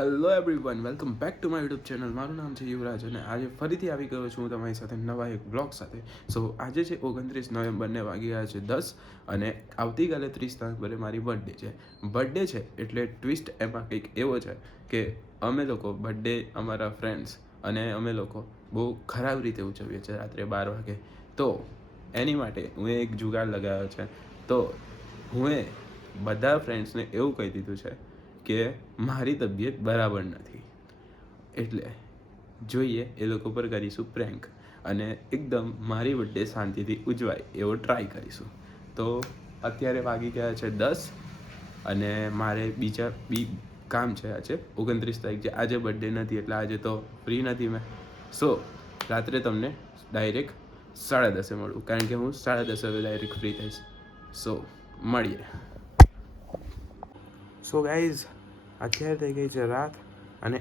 Hello everyone, welcome back to my YouTube channel. મારું નામ છે યુવરાજ અને આજે ફરીથી આવી ગયો છું હું તમારી સાથે નવા એક બ્લોગ સાથે. સો આજે છે 29 નવેમ્બરને વાગી ગયા છે 10 અને આવતીકાલે 30 નવેમ્બરે મારી બર્થડે છે. બર્થડે છે એટલે ટ્વિસ્ટ એમાં કંઈક એવો છે કે અમે લોકો બર્થડે અમારા ફ્રેન્ડ્સ અને અમે લોકો બહુ ખરાબ રીતે ઉજવીએ છીએ રાત્રે 12 વાગે. તો એની માટે હું એક જુગાડ લગાવ્યો છે. તો હું બધા ફ્રેન્ડ્સને એવું કહી દીધું છે કે મારી તબિયત બરાબર નથી, એટલે જોઈએ એ લોકો પર કરીશું પ્રેન્ક અને એકદમ મારી બર્થડે શાંતિથી ઉજવાય એવો ટ્રાય કરીશું. તો અત્યારે વાગી ગયા છે 10 અને મારે બીજા કામ છે. આજે 29 તારીખ છે, આજે બર્થડે નથી એટલે આજે તો ફ્રી નથી મેં. સો રાત્રે તમને ડાયરેક્ટ 10:30 મળું, કારણ કે હું 10:30 હવે ડાયરેક્ટ ફ્રી થઈશ. સો મળીએ. સો ગાઈઝ, અત્યારે થઈ ગઈ છે રાત અને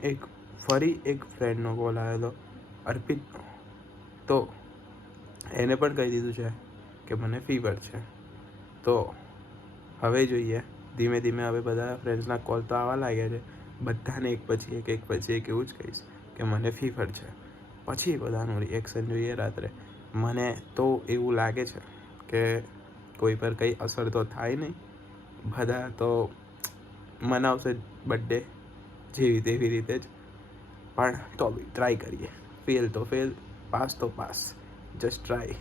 ફરી એક ફ્રેન્ડનો કોલ આવેલો, અર્પિતનો. તો એને પણ કહી દીધું છે કે મને ફીવર છે. તો હવે જોઈએ, ધીમે ધીમે હવે બધા ફ્રેન્ડ્સના કોલ તો આવવા લાગ્યા છે. બધાને એક પછી એક એવું જ કહીશ કે મને ફીવર છે. પછી બધાનું રિએક્શન જોઈએ રાત્રે. મને તો એવું લાગે છે કે કોઈ પર કંઈ અસર તો થાય નહીં, બધા તો મનાવશે બર્થડે જેવી તેવી રીતે જ, પણ તો બી ટ્રાય કરીએ. ફેલ તો ફેલ, પાસ તો પાસ, જસ્ટ ટ્રાય.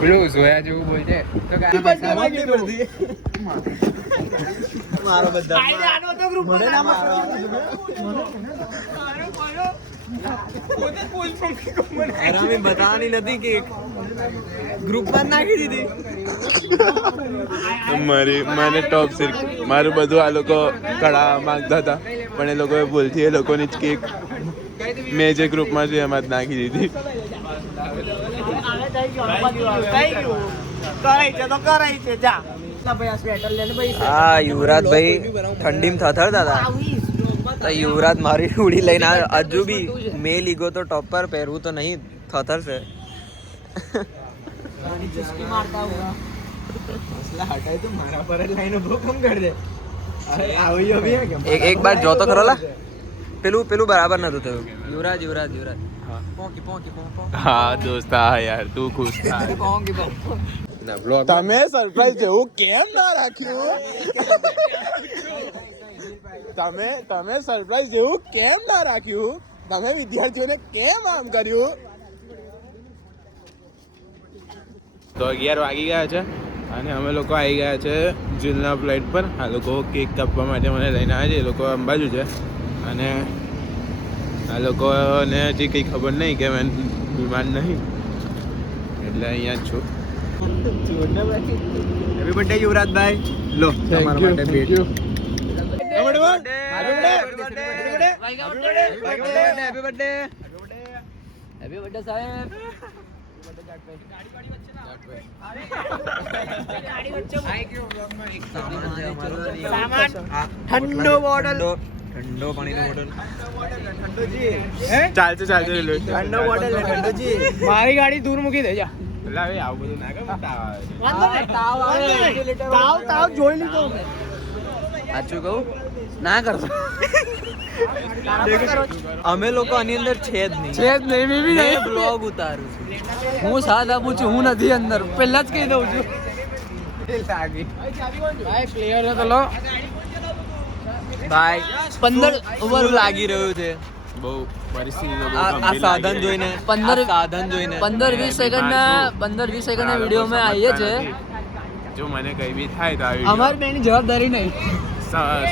પેલું જોયા જેવું બોલ છે તો મારો બતાવવાની નથી કે ગ્રુપમાં નાખી દીધી મને ટોપ સિલ્ક મારું બધું આ લોકો કઢાવવા માંગતા હતા, પણ એ લોકોએ ભૂલથી એ લોકોની જ કેક મેં જે ગ્રુપમાં છે એમાં જ નાખી દીધી. હા, યુવરાજભાઈ ઠંડીમાં થથડતા હતા. યુવરાજ મારી ઉડી લઈને હજુ બી મેં લીગો તો ટોપ પર પહેરવું તો નહીં, થથરશે. એક બાર જો તો ખરો લા, પેલું બરાબર નતું થયું. યુવરાજ હા દોસ્ત, હા યાર તું ખુશ થા. તમે સરપ્રાઈઝ જેવું કેમ ના રાખ્યું? તમે સરપ્રાઈઝ જેવું કેમ ના રાખ્યું? તમે વિદ્યાર્થીઓને કેમ આમ કર્યું? તો 11 વાગી ગયા છે અને અમે લોકો આવી ગયા છે જીલના ફ્લાઇટ પર. આ લોકો કેક કાપવા માટે મને લઈને આવ્યા છે. એ લોકો અંબાજુ છે અને આ લોકોને હજી કંઈ ખબર નહીં કે મેં વિમાન નહીં, એટલે અહીંયા જ છું. Happy birthday યુવરાજભાઈ. લો તમારા માટે ભેટ. હેપી બર્થડે સાહેબ. ઠંડો પાણીનો બોટલ. ચાલશે ઠંડો બોટલ ઠંડોજી. મારી ગાડી દૂર મૂકી દેજા. આવું બધું ના કર. તાવ જોઈ લીધો. સાચું કહું ના કરતો. અમે લોકો આની અંદર છે જ નહીં. મેં બ્લોગ ઉતારું છું, હું સાથ આપું છું, હું નથી અંદર. પહેલા જ કહી દઉં છું. ભાઈ પ્લેયર તો લો ભાઈ 15 ઓવર લાગી રહ્યું છે. બહુ પરિસ્થિતિ આ સાધન જોઈને 15-20 સેકન્ડના વિડીયોમાં આવીએ છે. જો મને કઈ બી થાય તો આ અમારી બેની જવાબદારી નહીં.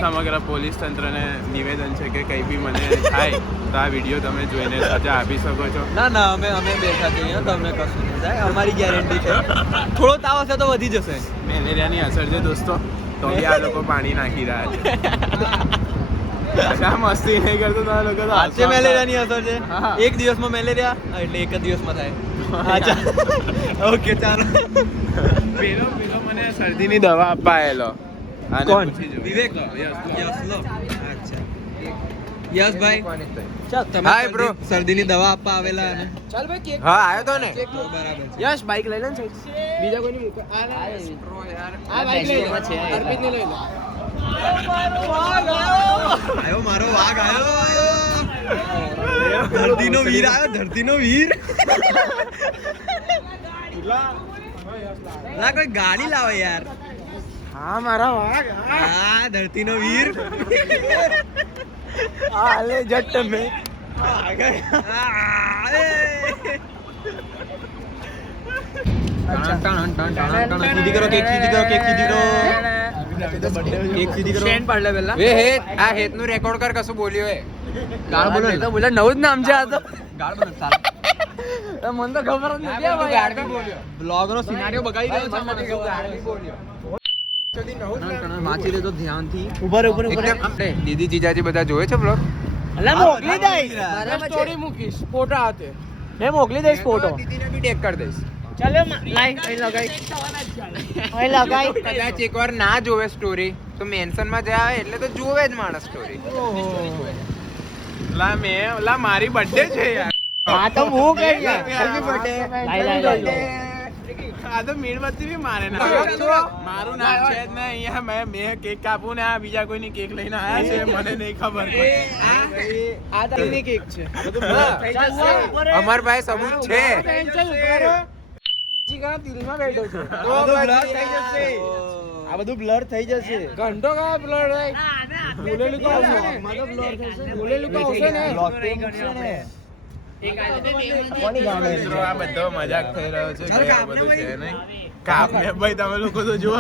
સમગ્ર પોલીસ તંત્રને નિવેદન છે કે કંઈ બી મને થાય તો આ વિડીયો તમે જોઈને સજા આપી શકો છો. ના અમે બેઠા છીએ, તમને કશું નહીં થાય, અમારી ગેરંટી છે. થોડો તાવ હશે તો વધી જશે. મેલેરિયાની અસર છે દોસ્તો, તો બી આ લોકો પાણી નાખી રહ્યા છે. મસ્તી નહીં કરતો તો આ લોકો તો આજે મેલેરિયાની અસર છે. એક દિવસમાં મેલેરિયા એટલે એક જ દિવસમાં થાય. ઓકે ચાલો. પેલો મને શરદીની દવા આપવા આવેલો. કોણ? વિવેક. યસ લો. અચ્છા યસ ભાઈ હાય બ્રો શરદીની દવા આપવા આવેલા અને ચાલ ભાઈ કેક હા આવ્યો તો ને બરાબર યશ બાઈક લઈ લે ને બીજા કોઈની મૂકો આ બાઈક લઈ લે અર્પિત ને લઈ લે આયો મારો વાઘ આયો ધરતીનો વીર આયો ધરતીનો વીર લા કોઈ ગાડી લાવો યાર હા મારા વાઘ હા ધરતીનો વીર આ લે જટ મે સીધી કરો કેક સીધી કરો કેક સીધી કરો કેક સીધી કરો સ્ટેન્ડ પાડ લે પેલા વે હેત આ હેત નું રેકોર્ડ કર કશું બોલ્યો હે ગાળ બોલો તો બોલે નવું જ નામ છે આ તો ગાળ બોલ સાલા મને તો ખબર જ નથી ભાઈ ગાળ બી બોલ્યો બ્લોગ નો સિનારિયો બગાડી રહ્યો છે મને ગાળ બી બોલ્યો વાંચી લેજો ધ્યાનથી ઉભા રહે એકદમ આપણે દીદી જીજાજી બધા જોવે છે બ્લોગ અલા મોકલી દઈશ મારે સ્ટોરી મૂકીશ ફોટો આતે મેં મોકલી દઈશ ફોટો દીદીને બી ટેગ કરી દઈશ ચાલો લાઈ અહીં લગાઈ કદાચ એકવાર ના જોવે સ્ટોરી તો મેન્શન માં જાય આવે એટલે તો જોવે જ માણસ સ્ટોરી લા મારી બર્થડે છે યાર હા તો હું કઈ Happy birthday. લાઈ આ તો મીણબત્તી બી મારે ના મારું નામ છે જ ને અહીંયા મેં કેક કાપું ને આ બીજા કોઈની કેક લઈને આયા છે મને નહીં ખબર આ તારીની કેક છે અમાર ભાઈ સબૂત છે દિલમાં બેઠો છે આ બધું બ્લર થઈ જશે ઘંટો કા બ્લર થાય બોલેલું તો આવશે ને બોલેલું તો આવશે ને મિત્રો આ બધો મજાક થઈ રહ્યો છે કે આ બધું છે નહીં કાપને ભાઈ તમે લોકો તો જુઓ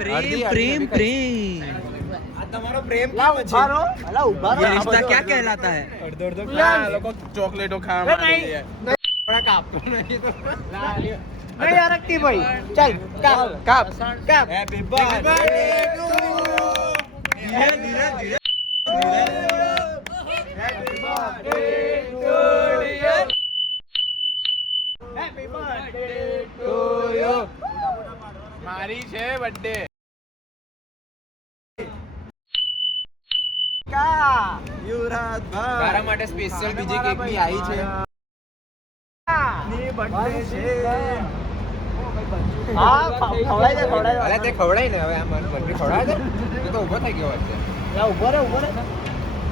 प्रेम प्रेम તમારો પ્રેમ કેમ છે અલા ઉભા રહો ये रिश्ता क्या कहलाता है લોકો ચોકલેટો ખાવા માંગે છે કાપતો નહીં તો નહીં અરકતી ભાઈ ચાલ કાપ કાપ હેપી બર્થડે ટુ ધીરે ધીરે ધીરે happy birthday to year happy birthday to you મારી છે બર્થડે યુવરાજ ભાઈ તારા માટે સ્પેશિયલ બીજી કેક બી આવી છે ની બર્થડે છે હા ખવડાઈ દે અરે તે ખવડાય ને હવે આ મને બર્થડે ખવડાવે છે તું તો ઊભો થઈ ગયો વચ્ચે લા ઉભો રે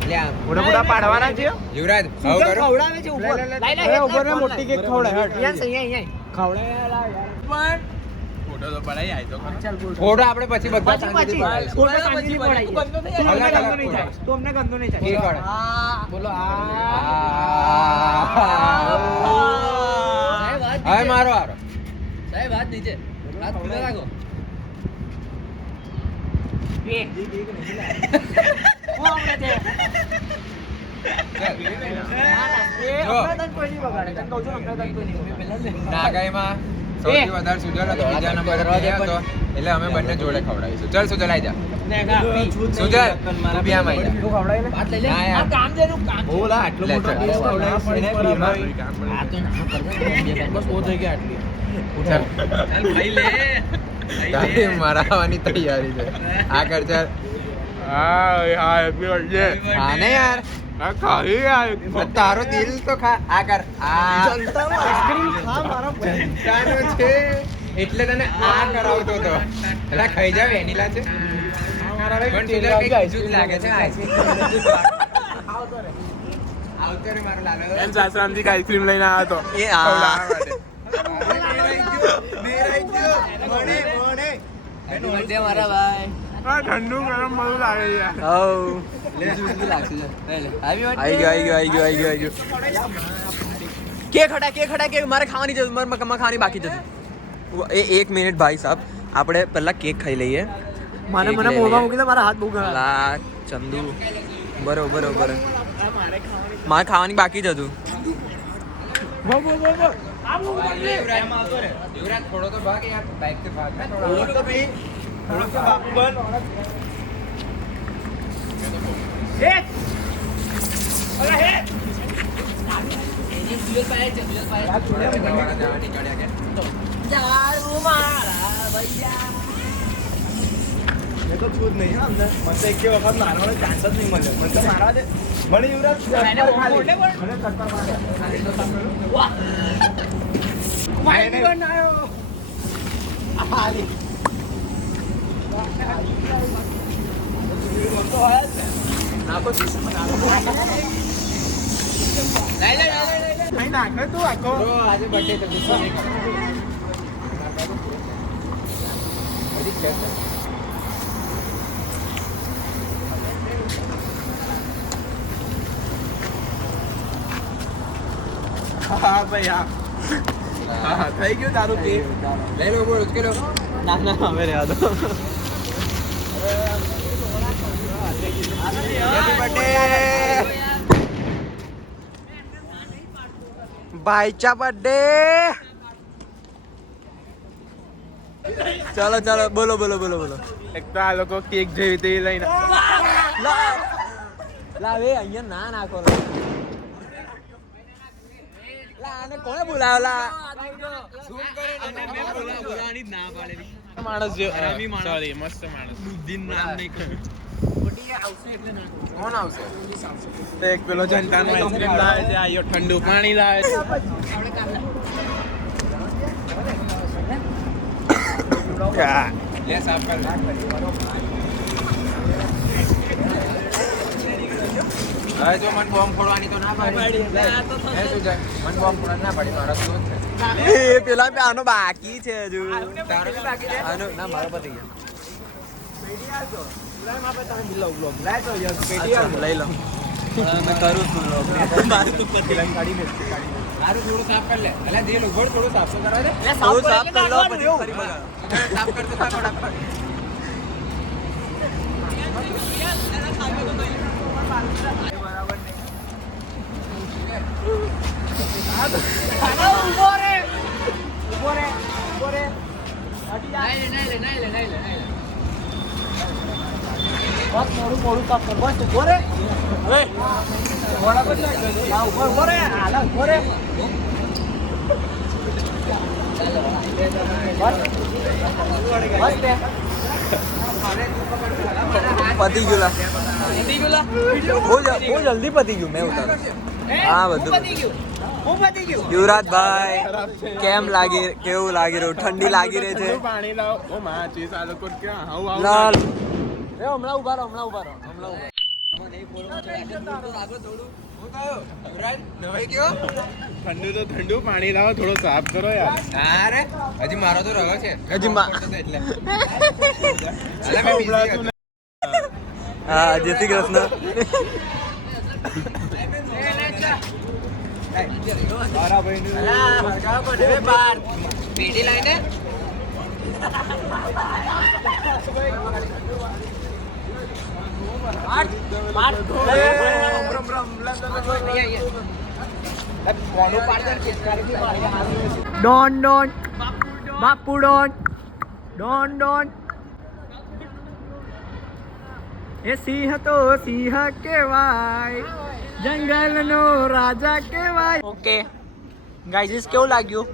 લે આ મોડા પાડવાના છે યુવરાજ હવે કરો ખવડાવે છે ઉભો લાઈ ઉભો રે મોટી કેક ખવડાય હટ યાર અહીંયા ખવડાય લા યાર ફોટો તો પડાઈ આય તો ફોટો આપણે પછી બધા શાંતિથી પડાવીશું. ફોટો શાંતિથી પડાઈ બંધો થઈ જાય અલગ અલગ નહીં થાય તો અમને ગંદો નહીં કેક થાય વાળા. બોલો હવે મારો હારો સાહેબ હાથ નીચે હાથ ખુલ્લા રાખો નાગાઈમાં સૌથી વધારે સુજલ હતો બીજા નંબર હતો એટલે અમે બંને જોડે ખવડાવીશું ચાલ સુજલ આઈ જા સુજલ તું બી આમ આઈ જા તું ખવડાય ને વાત લઈ લે આ કામ દે નું કામ બોલા આટલો મોટો ડીશ ખવડાવીશ એને બીમારી આ તો ના કરતા બસ ઓ થઈ ગયા આટલી ચાલ ભાઈ લે તારી મરાવાની તૈયારી છે આ કર ચાલ હા હેપી બર્થડે હા ને યાર આ ખાઈ યાર તારો દિલ તો ખા આ કર આ જનતાનો આઈસ્ક્રીમ ખા મારા જનતાનો છે એટલે તને આ કરાવતો હતો એટલે ખાઈ જા વેનીલા છે પણ સુધર કઈ બીજું જ લાગે છે આવતો રે મારો લાલો એમ સાસરામજી આઈસ્ક્રીમ લઈને આવ્યો હતો એ ઠંડુ ગરમ બધું લાગે કેક મારે ખાવાની જરૂર મારે ખાવાની બાકી જતી એ 1 મિનિટ ભાઈ સાહેબ આપણે પહેલા કેક ખાઈ લઈએ મને મોઢા મૂકી દે મારા હાથ બહુ ગળા લા ચંદુ બરોબર મારે ખાવાની બાકી જ હતું युवराज थोड़ा तो भाग यार बाइक से भाग थोड़ा तो भी थोड़ा तो भाग बन મેં તો છું જ નહીં હા અમને મને તો એક વખત મારવાનો ચાન્સ જ નહીં મળ્યો મને તો મારવા દે મને યુવરાજ ચક્કર ખાલી મને ચક્કર મારે આજે બર્થડે તો ગુસ્સો નહીં કરો હા ભાઈ હા થઈ ગયું તારું કેક લઈ લો બોલ ઉચકે લો ના ના હવે રહેવા દો ભાઈचा बर्थडे चलो चलो बोलो बोलो बोलो बोलो એક તો આ લોકો કેક જેવી તેવી લઈને લાવે અહીંયા ના નાખો લા આને કોણે બોલાવલા માણસ સોરી મસ્ત માણસ કોણ આવશે એક પેલો જનતાનો આઈસ્ક્રીમ લાવે છે આયો ઠંડુ પાણી લાવે છે લે સાફ કર હવે જો મન બોમ્બ ફોડવાની તો ના પાડી એ શું છે મન બોમ્બ ફોડવાની ના પાડી મારા શું છે એ પેલા પે આનો બાકી છે હજુ તારો કે બાકી છે આનો ના મારો પતી ગયો લઈ લો मैं करूँ तुम लोग मारू तुम पति તારું થોડું સાફ કર લે અલા દે લો થોડું સાફ તો કરાવ દે થોડું સાફ कर लो પછી ફરી બગા સાફ કર દે ફટાફટ પતી ગયું બહુ જલ્દી પતી ગયું મેં ઉતારું હા બધું યુવરાજભાઈ કેવું લાગી રહ્યું ઠંડી લાગી રહી છે પાણી લાવ ઓ માં ચીસ આ લોકો ક્યાં હાઉ હાઉ લાલ હમણાં ઉભા રહો ઠંડુ તો ઠંડુ પાણી લાવો થોડો સાફ કરો યાર અરે હજી મારો તો રહ્યો છે હજી એટલે અલા મેં busy હતો. હા જય શ્રી કૃષ્ણ મારા ભાઈ પેટી લાઈને ડોન બાપુ ડોન એ સિંહ તો સિંહ કહેવાય જંગલનો રાજા કહેવાય ઓકે ગાઈઝ કેવું લાગ્યું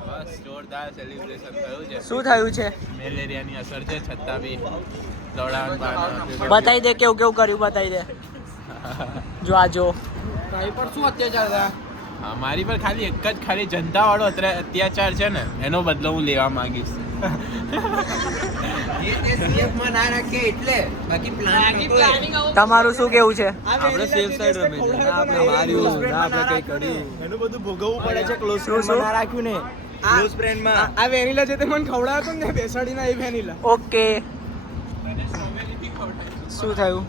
બસ જોરદાર સેલિબ્રેશન થયું છે શું થયું છે મેલેરિયાની અસર છે છતાં બી દોડાણ બતાવી દે કેવું કર્યું બતાવી દે જો આ જો મારી પર ખાલી એક જ ખાલી જનતા વાળો અત્યાચાર છે ને એનો બદલો હું લેવા માંગીશ ના રાખે એટલે બાકી પ્લાન તમારું શું કેવું છે આપણે સેફ સાઈડ રમે છે ના આપણે માર્યું ના આપણે કઈ કરી એનું બધું ભોગવવું પડે છે ક્લોઝ ફ્રેન્ડમાં ના રાખ્યું ને ક્લોઝ ફ્રેન્ડમાં આ વેનીલા જે તે મને ખવડાવ્યો તો ને બેસાડીને એ વેનીલા ઓકે શું થયું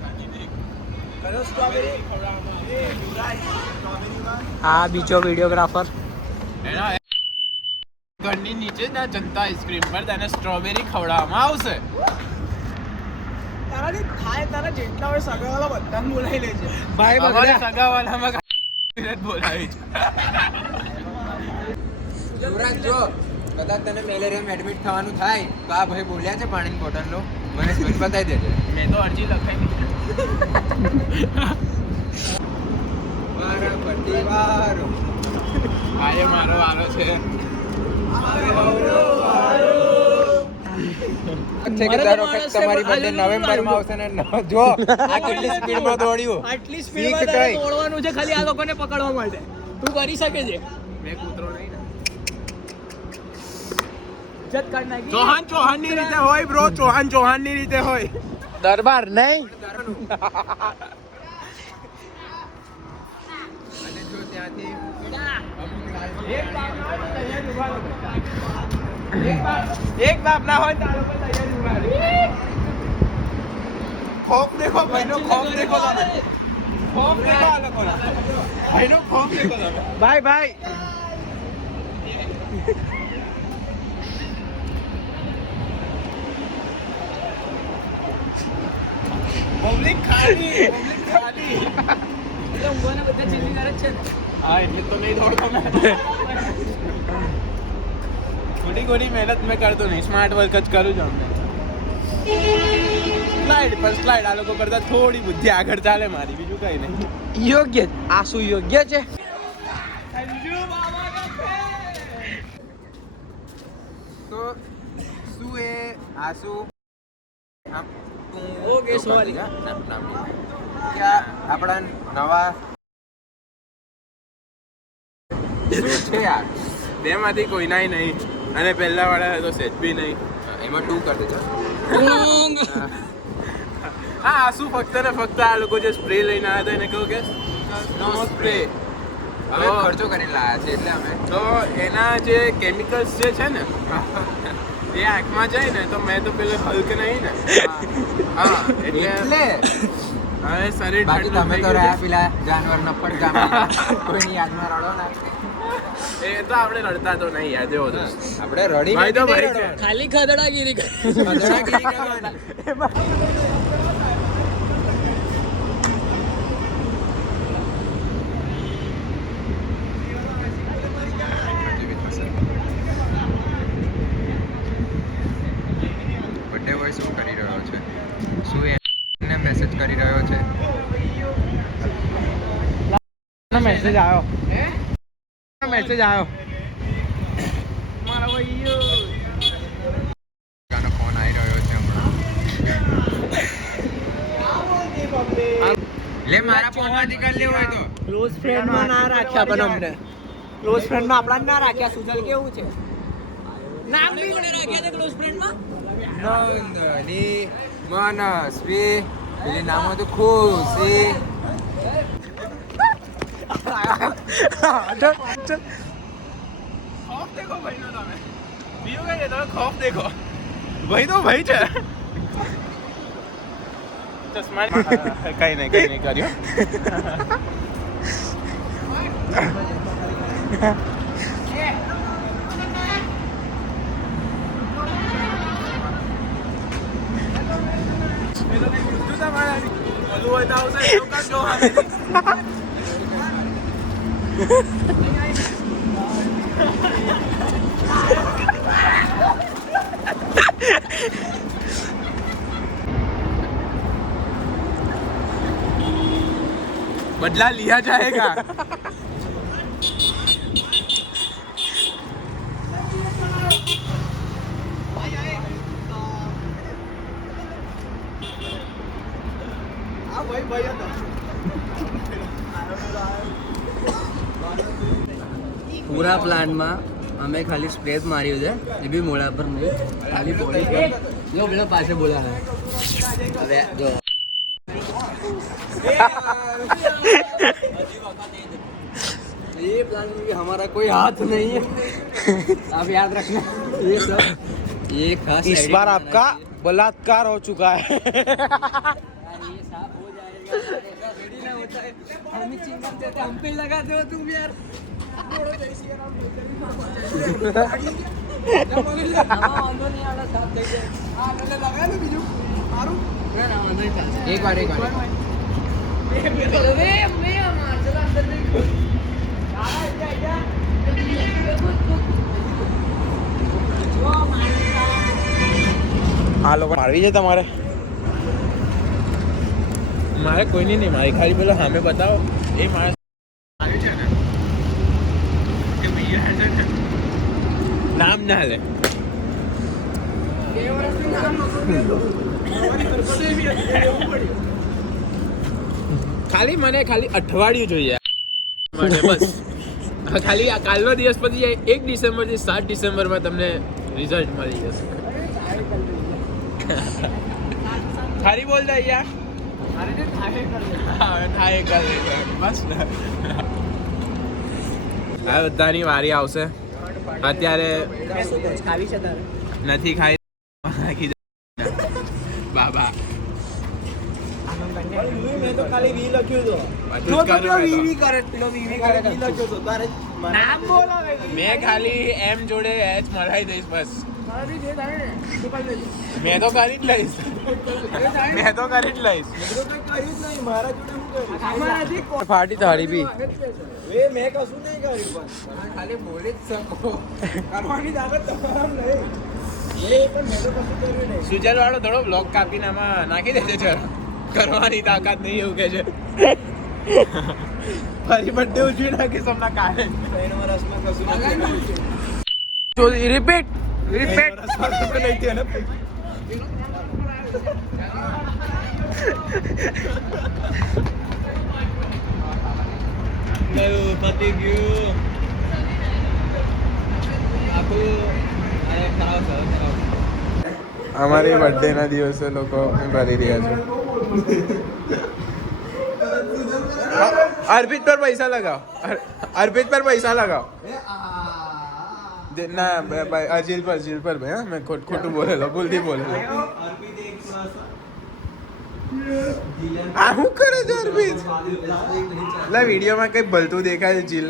હા બીજો વિડીયોગ્રાફર ઘરની નીચે ના જનતા આઈસ્ક્રીમ પર તને સ્ટ્રોબેરી ખવડાવવામાં આવશે તારા જેટલા હોય સગાવાલા બધાને બોલાવી લેજે ભાઈ બગડ્યા સગાવાલામાં બોલાવી છે યુવરાજ જો કદાચ તને મેલેરિયામાં એડમિટ થવાનું થાય તો આ ભાઈ બોલ્યા છે પાણીની બોટલનો મને સ્પીડ બતાવી દેજે મેં તો અરજી લખાઈ મારા પતિવારો આજે મારો વારો છે છે કે દર વખત તમારી બર્થડે નવેમ્બરમાં આવશે ને જો આ કેટલી સ્પીડમાં દોડ્યું આટલી શીખ સ્પીડમાં કઈ? દોડવાનું છે ખાલી આ લોકોને પકડવા માટે. તું કરી શકે છે. મેં કૂતરો નહીં ને. જત કાઢ નાખી. ચૌહાણ ની રીતે હોય બ્રો, ચૌહાણ ની રીતે હોય. દરબાર નહીં અને જો ત્યાંથી એક બાપ ના હોય તો આ લોકો તૈયાર ઉભા રહે. ખોફ દેખો ભાઈનો, ખોફ દેખો તમે. ખોફ દેખો આ લોકોનો. ભાઈનો ખોફ દેખો તમે. ભાઈ ભાઈ પબ્લિક ખાલી, પબ્લિક ખાલી. એટલે ઊંઘવાના બધા ચીલી કરે જ છે ને. હા એટલે તો નહીં દોડતો મેં. થોડી મહેનત મેં કરતો નહીં, સ્માર્ટ વર્ક જ કરું છું અમને. સ્લાઇડ પર સ્લાઇડ આ લોકો કરતા થોડી બુદ્ધિ આગળ ચાલે મારી, બીજું કઈ નહીં. યોગ્ય આ શું યોગ્ય છે તો શું એ આસુ આમ તું ઓકે, જો સવાલી. કરતી જા, નામ નહીં. ક્યાં આપણા નવા શું છે યાર બેમાંથી કોઈનાય નહીં અને પહેલા વાળા તો સેજ બી નહીં. એમાં તું કરી દેજો હા આસુ ફક્ત ને ફક્ત આ લોકો જે સ્પ્રે લઈને આવ્યા હતા એને કહું કે નો સ્પ્રે. હવે ખર્ચો કરીને લાયા છે એટલે અમે તો એના જે કેમિકલ્સ જે છે ને એ આંખમાં જાય ને તો મેં તો પેલો હલ્ક નહીં ને. હા એટલે એટલે હવે શરીર બાકી ઠંડુ તમે થઈ તો ગયું રહ્યા છે. પેલા જાનવર નફટ કામ કોઈની યાદમાં રડો ના એ તો આપણે રડતા તો નહીં યાદ એવો દોસ્ત. આપણે રડી ભાઈ તો ભાઈ છે. ખાલી ખદડાગીરી કરે. બર્થડે બોય શું કરી રહ્યો છે, શું એને મેસેજ કરી રહ્યો છે? મેસેજ આવ્યો મેસેજ આવ્યો ગાનો ફોન આવી રહ્યો છે હમણાં. લે મારા ફોનમાંથી કરી લેવું હોય તો ક્લોઝ ફ્રેન્ડમાં ના રાખ્યા પણ અમને ક્લોઝ ફ્રેન્ડમાં આપણા ના રાખ્યા. સુજલ કેવું છે નામ બી કોને રાખ્યા છે ક્લોઝ ફ્રેન્ડમાં? નંદની મનસ્વી પેલી નામ હતું ખુશી. ખોફ દેખો ભાઈનો તમે. બીજું કઈ નહીં, તમે ખોફ દેખો. ભાઈ તો ભાઈ છે. ચશ્મા કઈ નહીં કર્યું. હોય તો આવશે એવું કાંઈ જો હામેથી. बदला लिया जाएगा. પૂરા પ્લાનમાં અમે ખાલી સ્પ્રે જ માર્યું છે, એ બી મોડા પર નહીં, ખાલી બોડી પર. જો પેલો પાસે બોલાવે હવે જો ये प्लान में भी हमारा कोई हाथ नहीं है, आप याद रखना. ये सब ये खास इस बार आपका बलात्कार हो चुका है. ये साफ हो जाएगा. ऐसा थोड़ी ना होता है, हम ही चिंगम देते हम पे लगाते हो तुम यार. એક વાર આ લોકો મારવી છે તમારે? મારે કોઈની નહીં મારી, ખાલી પેલો સામે બતાવો એ મારે. નામ ના લે ખાલી અઠવાડિયું જોઈએ માટે બસ ખાલી આ કાલનો દિવસ પછી જાય 1 ડિસેમ્બરથી 7 ડિસેમ્બરમાં તમને રિઝલ્ટ મળી જશે ખાલી બોલ દે યાર થાય બસ આ બધાની વારી આવશે અત્યારે નથી ખાઈ બાબા મેં તો ખાલી વી લખ્યું મેં ખાલી એમ જોડે એચ મળાઈ દઈશ બસ મેં તો કરી જ લઈશ ફાટી તારી બી મેં કશું નહીં કર્યું ખાલી બોલી જ શકો કરવાની તાકાત તમારા નહીં પણ મેં તો કશું કર્યું નહીં સુજલ વાળો થોડો બ્લોક કાપીને આમાં નાખી દેજે છે કરવાની તાકાત નહીં એવું કે છે ફરી બર્થડે ઉજવી નાખીશ હમણાં કાલે 3 વર્ષમાં કશું નહીં રિપીટ પતી ગયું અમારી બર્થડે ના દિવસે લોકો કરી રહ્યા છે અર્પિત પર પૈસા લગાઓ અર્પિત પર પૈસા લગાઓ ના ભાઈ અજીલ પર ભાઈ હા મેં ખોટું બોલેલો ભૂલથી બોલેલો આ શું કરે છે અર્પિત લા વિડીયોમાં કઈ ભલતું દેખાય છે જીલ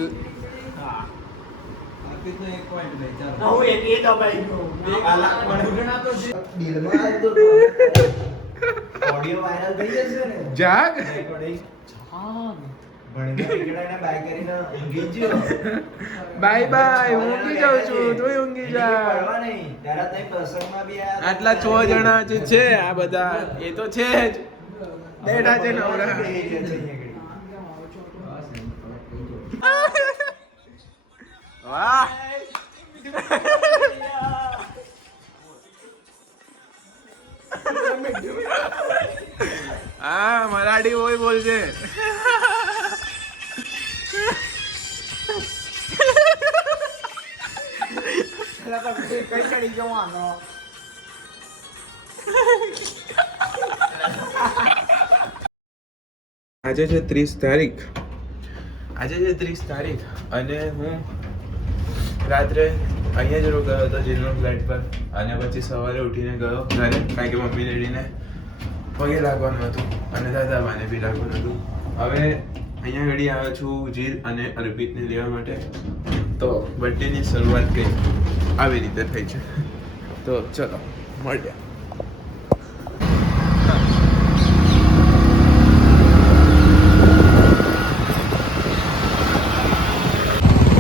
જાગ બાય બાય હું ઊંઘી જાઉં છું તું ઊંઘી જા આટલા 6 જણા જે છે આ બધા એ તો છે જ બેઠા છે નવરા વાહ હા મરાઠી હોય બોલશે આજે છે 30 તારીખ અને હું રાત્રે અહીંયા જ રોકાયો હતો જીલનો ફ્લેટ પર અને પછી સવારે ઉઠીને ગયો ઘરે કારણ કે મમ્મી ડેડીને પગે લાગવાનું હતું અને દાદાબાને બી લાગવાનું હતું હવે અહીંયા ઘડી આવ્યો છું જીલ અને અર્પિતને લેવા માટે તો બર્થડેની શરૂઆત કંઈ આવી રીતે થઈ છે તો ચલો મળીએ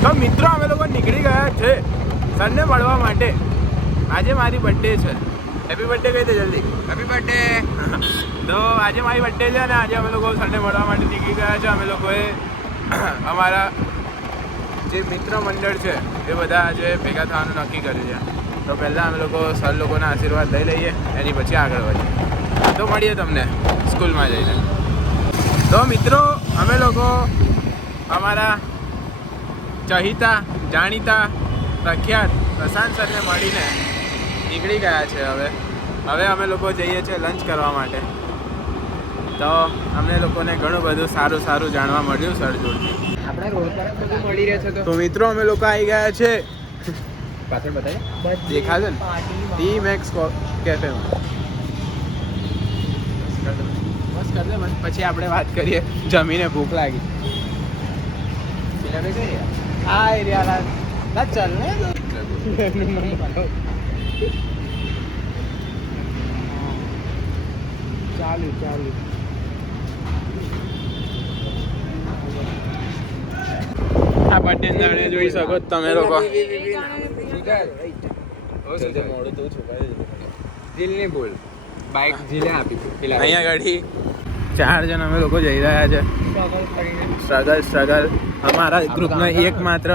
તો મિત્રો અમે લોકો નીકળી ગયા છે સનને મળવા માટે આજે મારી બર્થડે છે હેપી બર્થડે કહી દે જલ્દી હેપી બર્થડે તો આજે મારી બર્થડે છે અને આજે અમે લોકો સનને મળવા માટે નીકળી ગયા છે અમે લોકોએ અમારા જે મિત્ર મંડળ છે એ બધા આજે ભેગા થવાનું નક્કી કર્યું છે તો પહેલાં અમે લોકો સર લોકોના આશીર્વાદ લઈ લઈએ એની પછી આગળ વધીએ તો મળીએ તમને સ્કૂલમાં જઈને તો મિત્રો અમે લોકો અમારા ચહિતા જાણીતા પ્રખ્યાત પ્રશાંત સરને મળીને નીકળી ગયા છે હવે અમે લોકો જઈએ છીએ લંચ કરવા માટે તો અમને લોકોને ઘણું બધું સારું જાણવા મળ્યું સર જોડથી આપણા રોડ પર બધું મળી રહે છે તો મિત્રો અમે લોકો આવી ગયા છે પાછળ બતાવીએ દેખાશે ને ટી મેક્સ કેફેમાં બસ કર દે પછી આપણે વાત કરીએ જમીને ભૂખ લાગી હા એરિયા ના ચાલ ને ચાલુ આ બર્થડે દાડે જોઈ શકો તમે લોકો જીલની બોલ બાઇક જીલે આપી અહીંયા ગાડી 4 જણ અમે લોકો જઈ રહ્યા છે સ્ટ્રગલ અમારા ગ્રુપનો એકમાત્ર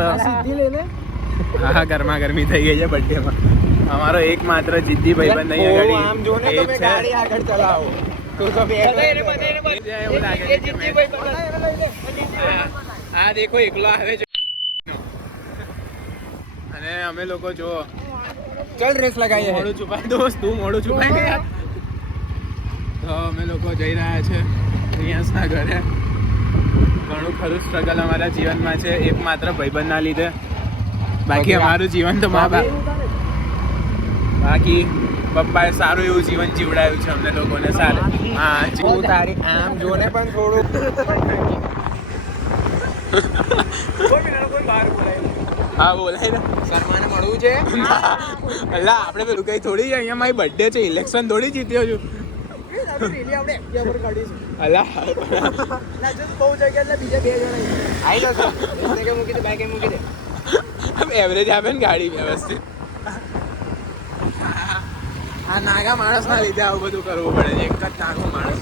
હા ગરમા ગરમી થઈ ગઈ છે બર્થડેમાં. અમારો એકમાત્ર જિદ્દી ભાઈબંધ નહીં ઓ, આગળ આમ જો ને તમે ગાડી આગળ ચલાવો તું તો બે એવું લાગે છે કે આ દેખો એકલો આવે છે અને અમે લોકો જો ચલ રેસ લગાવીએ મોડું છુપાય દોસ્ત તું મોડું છુપાય કે યાર. તો અમે લોકો જઈ રહ્યા છે રિયાસના ઘરે. ઘણું ખરું સ્ટ્રગલ અમારા જીવનમાં છે એકમાત્ર ભાઈબંધના લીધે. બાકી અમારું જીવન તો મા બાપ બાકી પપ્પાએ સારું એવું જીવન જીવડાયું છે અમને લોકોને સારું. હા તું તારી આમ જો ને પણ થોડું હા બોલાય ને શર્માને મળવું છે. અલા આપણે પેલું કઈ થોડી છે અહીંયા મારી બર્થડે છે ઇલેક્શન થોડી જીત્યો છું. અલા આવી જશે મૂકી દે બાઈક મૂકી દે. એવરેજ આપે ને ગાડી વ્યવસ્થિત. આ નાગા માણસ ના લીધે આવું બધું કરવું પડે છે. એક જ નાગો માણસ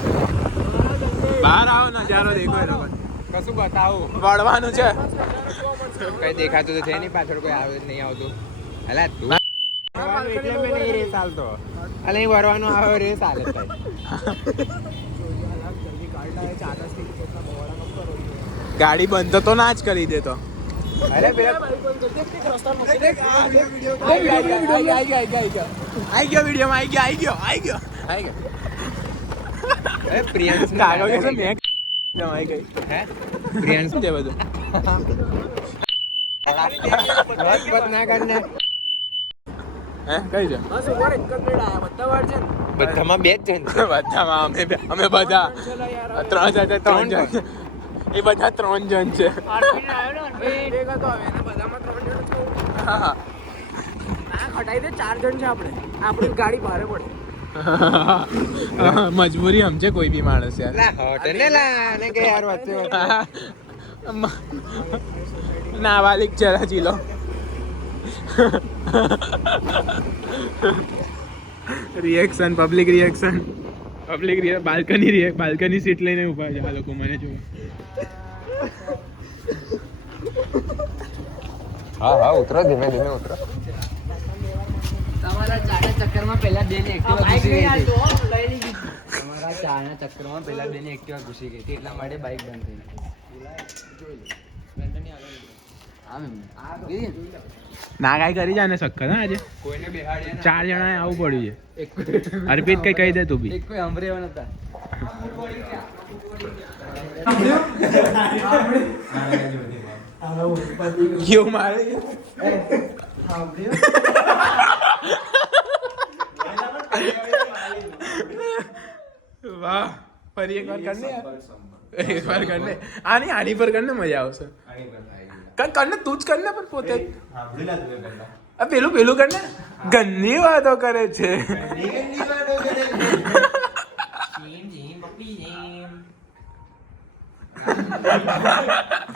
બહાર આવો નજારો દેખો એ લોકો કશું બતાવું વળવાનું છે. કઈ દેખાતું તો છે નહીં પાછળ કોઈ આવે નહીં આવતું. અલા તું એટલે મેં નહીં રેસ હાલતો. અલા અહીં વરવાનું આવે રેસ હાલે ગાડી બંધ તો ના જ કરી દેતો. અરે પેલા આઈ ગયો વિડીયોમાં આવી ગયો. અરે પ્રિયાંશ કાગળ કે છે મેં આવી ગઈ. હે પ્રિયાંશ છે બધું. બસ ના કરને. હે કઈ છે બધામાં બે જ છે ને. બધામાં અમે બધા 3 જણ એ બધા 3 જણ છે. હા મજબૂરી સમજે કોઈ બી માણસ યાર. લા હોટ ને લા ને કે યાર વચ્ચે નાવાલિક ચલા ચીલો. રિએક્શન પબ્લિક બાલ્કની સીટ લઈને ઉભા છે આ લોકો. મને જો હા ઉતરો ધીમે ધીમે ઉતરો. તમારા ચાના ચક્કરમાં પહેલા બેને એક્ટિવા ઘૂસી ગઈ હતી. તમારા ચાના ચક્કરમાં પહેલા બેને એક્ટિવા ઘૂસી ગઈ હતી એટલા માટે બાઇક બંધ થઈ ગઈ. ના કાંઈ કરી જાય ને સખત હા આજે કોઈને બેહાડ્યા 4 જણાએ આવું પડ્યું છે. અર્પિત કઈ કહી દે તું બી. એક કોઈ હંભરેવા નતા. કેવું મારે વાહ ફરી એક વાર કરને એક વાર કરને. આની પર કરને મજા આવશે. કરને તું જ કરને પણ પોતે પેલું કરને. ગંદી વાતો કરે છે.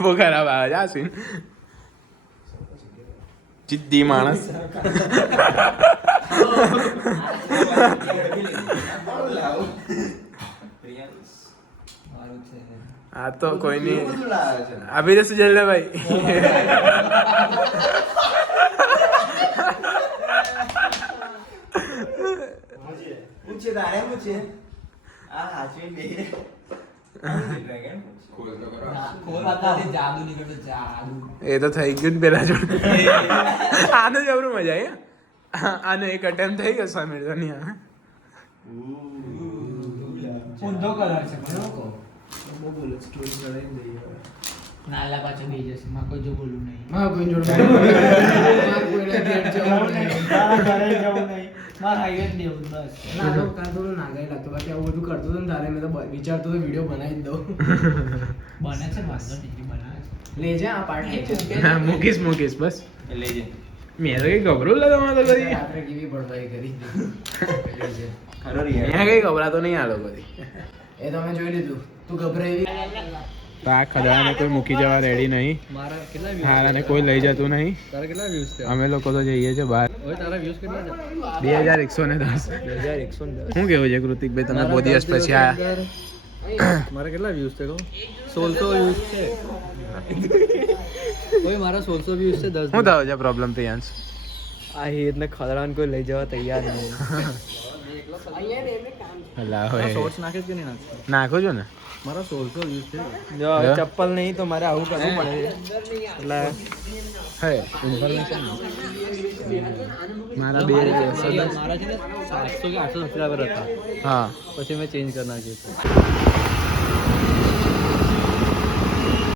બહુ ખરાબ આવે છે આ સીન. જિદ્દી માણસ. આ તો કોઈ નહીં. આપી દેશું જલ્દી ભાઈ. એ તો થઈ ગયું ને પેલા જોડે. આને જબરું મજા આવી. આનો એક અટેમ્પ થઈ ગયો 100 મિનિટની. ઊંધો કલર છે નાલા પાછો બે જશે માં કોઈ જો બોલું નહીં. માં કોઈ જોડે કોઈને ઘેર જવું નહીં. મારા ઘરે જવું નહીં. મારા હાઈવે જ દેવું બસ. ના તો કાં તો ના ગઈ લાગતો બાકી આવું બધું કરતો હતો ને તારે મેં તો વિચારતો તો વિડીયો બનાવી જ દઉં. બને છે વાંધો નહીં બનાવે છે. લેજે આ પાર્ટ મૂકીશ બસ. લેજે. મેં તો કઈ ગભરું લે તમારે તો કદી. રાત્રે કેવી ભરપાઈ કરી લેજે. મેં કઈ ગભરાતો નહીં આ લોકો. એ તો મેં જોઈ લીધું તું ગભરાઈ. તો આ ખદડાને કોઈ મૂકી જવા રેડી નહીં. મારા કેટલા હારાને કોઈ લઈ જતું નહીં. તારા કેટલા વ્યૂઝ છે? અમે લોકો તો જઈએ છીએ બહાર. ઓય તારા વ્યૂઝ કેટલા છે? 2110. 2110. શું કેવું છે કૃતિકભાઈ તમે બહુ દિવસ પછી આયા? મારા કેટલા વ્યૂઝ છે કહો 1600 વ્યૂઝ છે ઓય મારા 1600 વ્યૂઝ છે 10 શું થયો છે પ્રોબ્લેમ પ્રિયાંશ? આ હેતને ખદડાને કોઈ લઈ જવા તૈયાર નહીં હલા હોય શોર્ટ્સ નાખે કે નહીં નાખે નાખો છો ને મારા 1600 વ્યૂઝ છે જો ચપ્પલ નહીં તો મારે આવું કરવું પડે એટલે હે ઇન્ફોર્મેશન મારા બે મારા છે ને 700 કે 800 સબસ્ક્રાઇબર હતા હા પછી મેં ચેન્જ કરી નાખ્યું